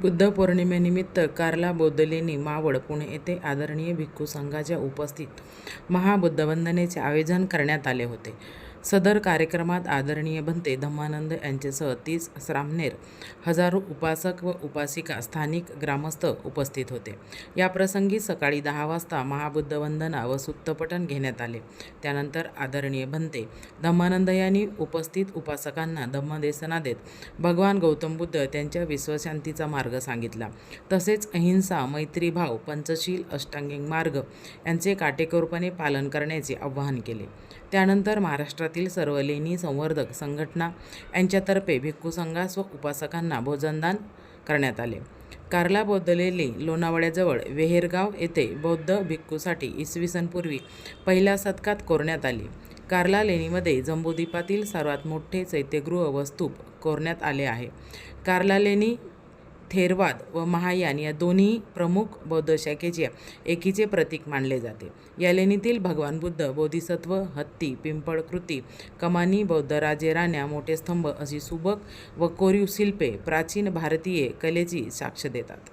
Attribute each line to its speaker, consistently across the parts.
Speaker 1: बुद्ध पौर्णिमेनिमित्त कार्ला बोदलेनी मावळ पुणे येथे आदरणीय भिक्खू संघाच्या उपस्थित महाबुद्धवंदनेचे आयोजन करण्यात आले होते. सदर कार्यक्रमात आदरणीय भंते धम्मानंद यांचेसह तीस श्रामनेर हजारो उपासक व उपासिका स्थानिक ग्रामस्थ उपस्थित होते. याप्रसंगी सकाळी दहा वाजता महाबुद्ध वंदना व सुत्तपठण घेण्यात आले. त्यानंतर आदरणीय भंते धम्मानंद यांनी उपस्थित उपासकांना धम्मदेसना देत भगवान गौतम बुद्ध त्यांच्या विश्वशांतीचा मार्ग सांगितला. तसेच अहिंसा मैत्रीभाव पंचशील अष्टांगिक मार्ग यांचे काटेकोरपणे पालन करण्याचे आवाहन केले. त्यानंतर महाराष्ट्रातील सर्व लेणी संवर्धक संघटना यांच्यातर्फे भिक्खू संघास व उपासकांना भोजनदान करण्यात आले. कार्ला बौद्धलेली लोणावळ्याजवळ वेहेरगाव येथे बौद्ध भिक्खूसाठी इसवी सनपूर्वी पहिल्या शतकात कोरण्यात आली. कार्ला लेणीमध्ये जंबूद्वीपातील सर्वात मोठे चैत्यगृह व स्तूप कोरण्यात आले आहे. कार्ला लेणी थेरवाद व महायान या दोन्ही प्रमुख बौद्ध शाखेचे एकीचे प्रतीक मानले जाते. या लेणीतील भगवान बुद्ध बोधिसत्व हत्ती पिंपळ कृती कमानी बौद्ध राजे राण्या मोठे स्तंभ अशी सुबक व कोरीव शिल्पे प्राचीन भारतीय कलेची साक्ष देतात.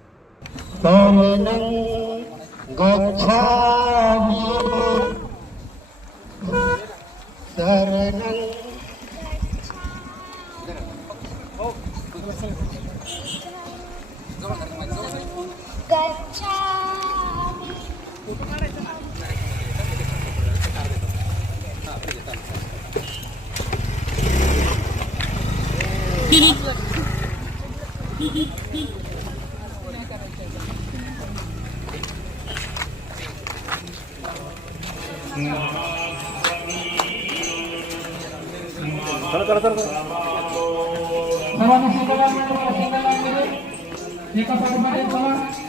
Speaker 2: सर्वांनी सिंगल लाईन मध्ये बघा, एका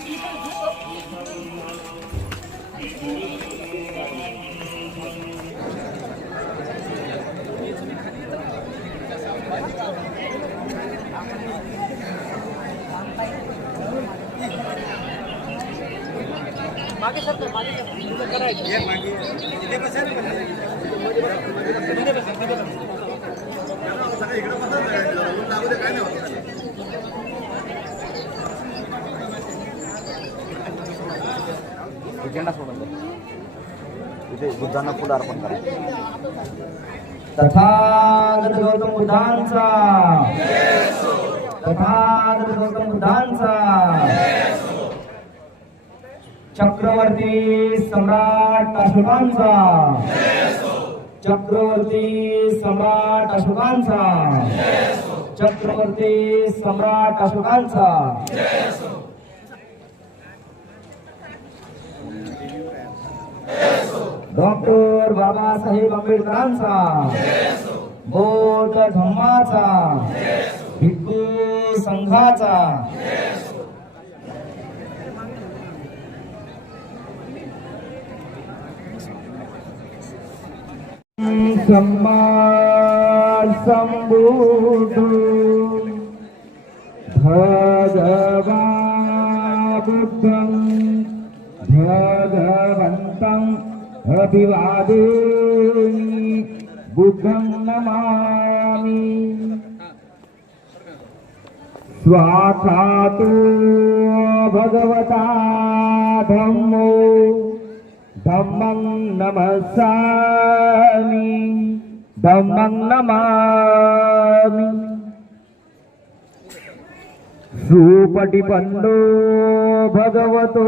Speaker 3: झेंडा सोडून द्या इथे बुद्धांना फुलं अर्पण करा.
Speaker 4: तथागत गौतम बुद्धांचा. तथागत गौतम बुद्धांचा. चक्रवर्ती सम्राट अशोकांचा. चक्रवर्ती सम्राट अशोकांचा. चक्रवर्ती सम्राट अशोकांचा. डॉक्टर बाबासाहेब आंबेडकरांचा. बौद्ध धम्माचा भिक्खू संघाचा. सम्मान संबुद्धो भगवा बुद्धं भगवन्तम् अभिवादेमि बुद्धं नमामि स्वाखातो भगवता धम्मो धम्मं नमस्सामि। धम्मं नमामि। सुपटिपन्नो भगवतो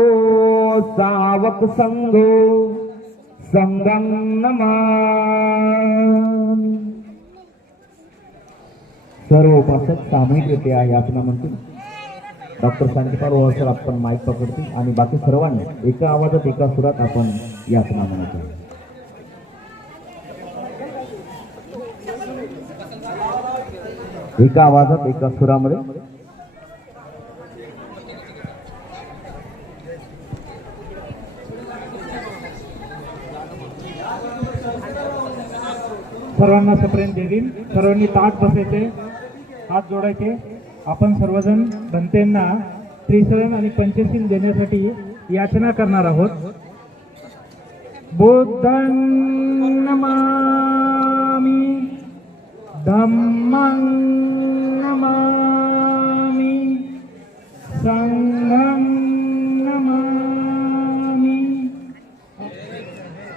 Speaker 4: सावक संघो। संगं नमामि।
Speaker 5: सर्व उपासक सामूहिकरित्या याचना म्हणतील डॉक्टर शांतीपाल सर आपण माईक पकडतील. आणि बाकी सर्वांनी एका आवाजात एका सुरात आपण याचना म्हणायची एका आवाजात एका सुरामध्ये.
Speaker 2: सर्वांना सप्रेम देतील सर्वांनी ताट बसायचे. हात जोडायचे. आपण सर्वजण भंतेंना त्रिशरण आणि पंचशील देण्यासाठी याचना करणार आहोत. बुद्धं नमामि धम्मं नमामि संघं नमामि.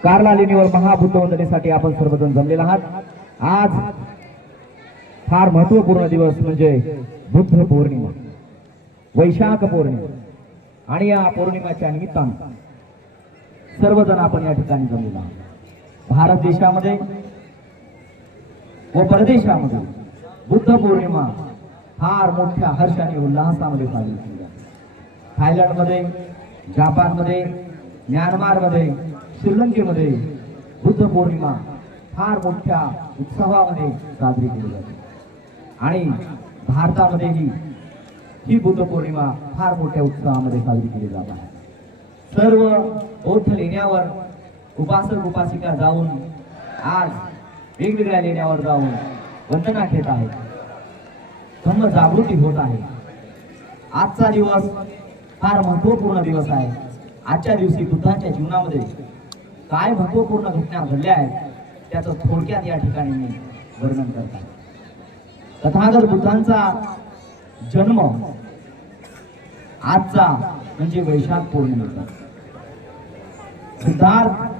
Speaker 4: कार्ला लेणीवर महाबुद्ध वंदनेसाठी आपण सर्वजण जमलेला आहात. आज फार महत्त्वपूर्ण दिवस म्हणजे बुद्ध पौर्णिमा वैशाख पौर्णिमा आणि या पौर्णिमेच्या निमित्तानं सर्वजण आपण या ठिकाणी जमलेलो आहोत. भारत देशामध्ये व परदेशामध्ये बुद्ध पौर्णिमा फार मोठ्या हर्षाने उल्हासामध्ये साजरी केली जाते. थायलंडमध्ये जापानमध्ये म्यानमारमध्ये श्रीलंकेमध्ये बुद्ध पौर्णिमा फार मोठ्या उत्सवामध्ये साजरी केली जाते. आणि भारतामध्येही ही बुद्ध पौर्णिमा फार मोठ्या उत्सवामध्ये साजरी केली जात आहे. सर्व बौद्ध लेण्यावर उपासक उपासिका जाऊन आज वेगवेगळ्या लेण्यावर जाऊन वंदना घेत आहेत. धम्म जागृती होत आहे. आजचा दिवस फार महत्त्वपूर्ण दिवस आहे. आजच्या दिवशी बुद्धांच्या जीवनामध्ये काय महत्त्वपूर्ण घटना घडल्या आहेत त्याचं थोडक्यात या ठिकाणी मी वर्णन करत आहे. तथागत बुद्धांचा जन्म आजचा म्हणजे वैशाख पौर्णिमेचा. सिद्धार्थ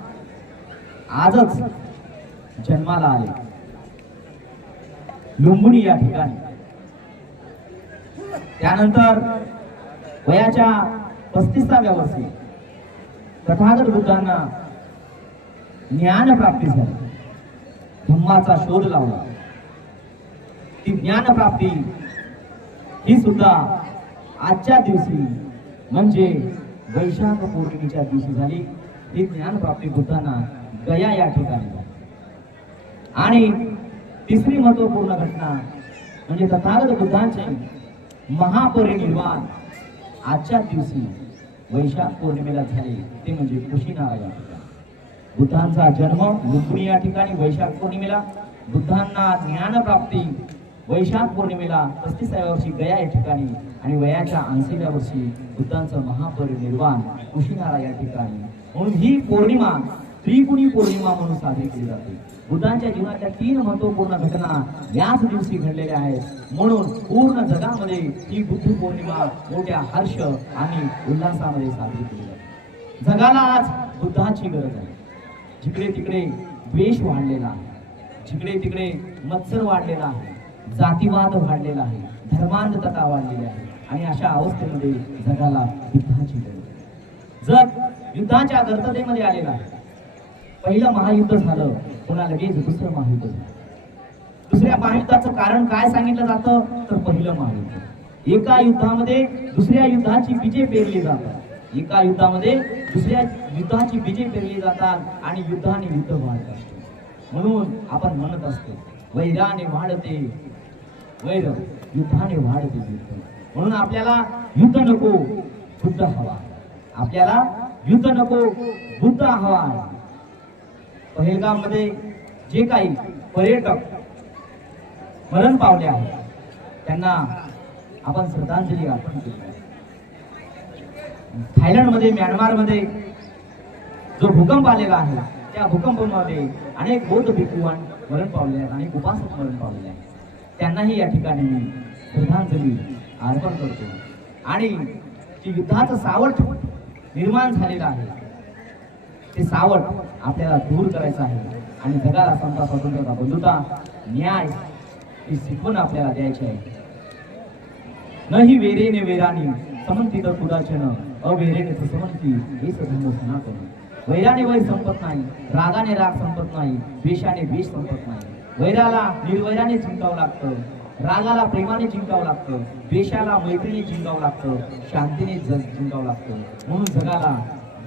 Speaker 4: आजच जन्माला आले. लुंबणी या ठिकाणी. त्यानंतर वयाच्या पस्तीसाव्या वर्षी तथागत बुद्धांना ज्ञान प्राप्ती झाली. धम्माचा शोध लावला. ती ज्ञान प्राप्ती ही सुद्धा आजच्या दिवशी म्हणजे वैशाख पौर्णिमेच्या दिवशी झाली. ही ज्ञान प्राप्ती बुद्धांना गया या ठिकाणी आणि तिसरी महत्त्वपूर्ण घटना म्हणजे तथागत बुद्धांचे महापरिनिर्वाण आजच्या दिवशी वैशाख पौर्णिमेला झाले. ते म्हणजे कुशीनाळा या ठिकाणी. बुद्धांचा जन्म लुंबणी या ठिकाणी वैशाख पौर्णिमेला. बुद्धांना ज्ञानप्राप्ती वैशाख पौर्णिमेला पस्तीसाव्या वर्षी गया या ठिकाणी आणि वयाच्या ऐंशीव्या वर्षी बुद्धांचं महापरिनिर्वाण कुशीनारा या ठिकाणी. म्हणून ही पौर्णिमा त्रिगुणी पौर्णिमा म्हणून साजरी केली जाते. बुद्धांच्या जीवनातल्या तीन महत्त्वपूर्ण घटना याच दिवशी घडलेल्या आहेत. म्हणून पूर्ण जगामध्ये ही बुद्ध पौर्णिमा मोठ्या हर्ष आणि उल्हासामध्ये साजरी केली जाते. जगाला आज बुद्धाची गरज आहे. जिकडे तिकडे द्वेष वाढलेला आहे. जिकडे तिकडे मत्सर वाढलेला आहे. जातीवाद वाढलेला आहे धर्मांधता वाढलेली आहे आणि अशा अवस्थेमध्ये जगाला युद्धाची गरज युद्धाच्या गर्ततेमध्ये आलेला आहे. पहिलं महायुद्ध झालं पुन्हा लगेच दुसरं महायुद्ध झालं. दुसऱ्या महायुद्धाचं कारण काय सांगितलं जातं? तर पहिलं महायुद्ध. एका युद्धामध्ये दुसऱ्या युद्धाची बीजे पेरली जातात. एका युद्धामध्ये दुसऱ्या युद्धाची बीजे पेरली जातात आणि युद्धाने युद्ध वाढत असते. म्हणून आपण म्हणत असतो वैराने वाढते. वैर युद्धाने वाढते. युद्ध म्हणून आपल्याला युद्ध नको बुद्ध हवा. आपल्याला युद्ध नको बुद्ध हवा. आहे मध्ये जे काही पर्यटक मरण पावले आहेत त्यांना आपण श्रद्धांजली अर्पण केली थायलंडमध्ये म्यानमारमध्ये जो भूकंप आलेला आहे त्या भूकंपामध्ये अनेक बौद्ध भिक्खू मरण पावले आहेत आणि उपासक मरण पावलेले आहेत. त्यांनाही या ठिकाणी मी श्रद्धांजली अर्पण करतो. आणि जे युद्धाचं सावट निर्माण झालेलं आहे ते सावट आपल्याला दूर करायचं आहे. आणि जगाला समता स्वतंत्रता बंधुता न्याय ही शिकवण आपल्याला द्यायची आहे. न ही वेरेने वेरानी समंती तर कुदाचन अवेरेने तर समंती हे धर्म सनातन. वैराने वैर संपत नाही रागाने राग संपत नाही द्वेषाने द्वेष संपत नाही. वैराला निर्वैराने जिंकावं लागतं रागाला प्रेमाने जिंकावं लागतं द्वेषाला मैत्रीने जिंकावं लागतं शांतीने जिंकावं लागतं. म्हणून जगाला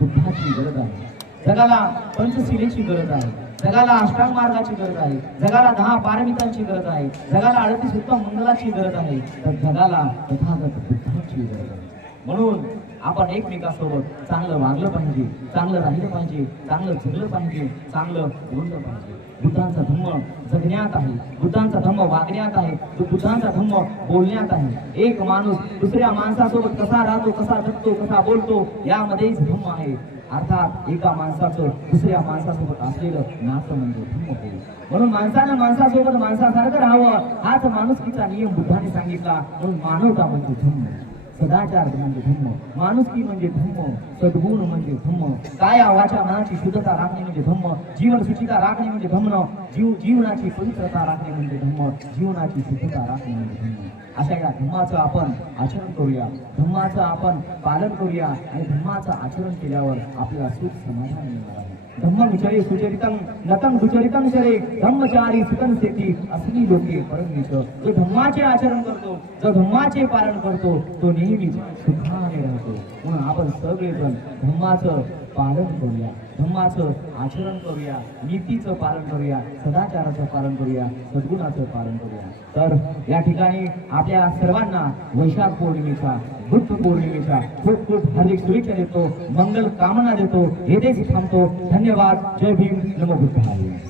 Speaker 4: बुद्धाची गरज आहे. जगाला पंचशिलेची गरज आहे. जगाला अष्टांग मार्गाची गरज आहे. जगाला दहा पारमितांची गरज आहे. जगाला अडतीस उत्तम मंगलाची गरज आहे. तर जगाला तथागत बुद्धाची गरज आहे. म्हणून आपण एकमेकासोबत चांगलं वागलं पाहिजे चांगलं राहिलं पाहिजे चांगलं जगलं पाहिजे चांगलं बोललं पाहिजे. बुद्धांचा धम्म जगण्यात आहे बुद्धांचा धम्म वागण्यात आहे तो बुद्धांचा धम्म बोलण्यात आहे. एक माणूस दुसऱ्या माणसासोबत कसा राहतो कसा जगतो कसा बोलतो यामध्येच धम्म आहे. अर्थात एका माणसाचं दुसऱ्या माणसासोबत असलेलं नातं म्हणजे धम्म होते म्हणून माणसानं माणसासोबत माणसासारखं राहावं हाच माणुसकीचा नियम बुद्धाने सांगितला. म्हणून मानवता म्हणजे धम्म. सदाचार म्हणजे धम्म. माणुसकी म्हणजे धम्म. सद्गुण म्हणजे धम्म. काय वाचा मनाची शुद्धता राखणे म्हणजे धम्म. जीवन सुचिता राखणे म्हणजे धम्म. जीव जीवनाची पवित्रता राखणे म्हणजे धम्म. जीवनाची शुद्धता राखणे म्हणजे धम्म. अशा या धम्माचं आपण आचरण करूया. धम्माचं आपण पालन करूया आणि धम्माचं आचरण केल्यावर आपल्याला सुख समाधान मिळणार धम्म विचारी सुचरितं नतं सुचरितं शरे धम्मचारी सुतन सेती असली लोके परमेश। जो धम्माचे आचरण करतो जो धम्माचे पालन करतो तो नेहमी सुखाने राहतो. म्हणून आपण सगळेजण धम्माचं पालन करूया धम्माचं आचरण करूया नीतीचं पालन करूया सदाचाराचं पालन करूया सद्गुणाचं पालन करूया. तर या ठिकाणी आपल्या सर्वांना वैशाख पौर्णिमेचा बुद्ध पौर्णिमेचा खूप खूप हार्दिक शुभेच्छा देतो मंगल कामना देतो येथेच थांबतो. धन्यवाद. जय भीम. नमो बुद्धाय.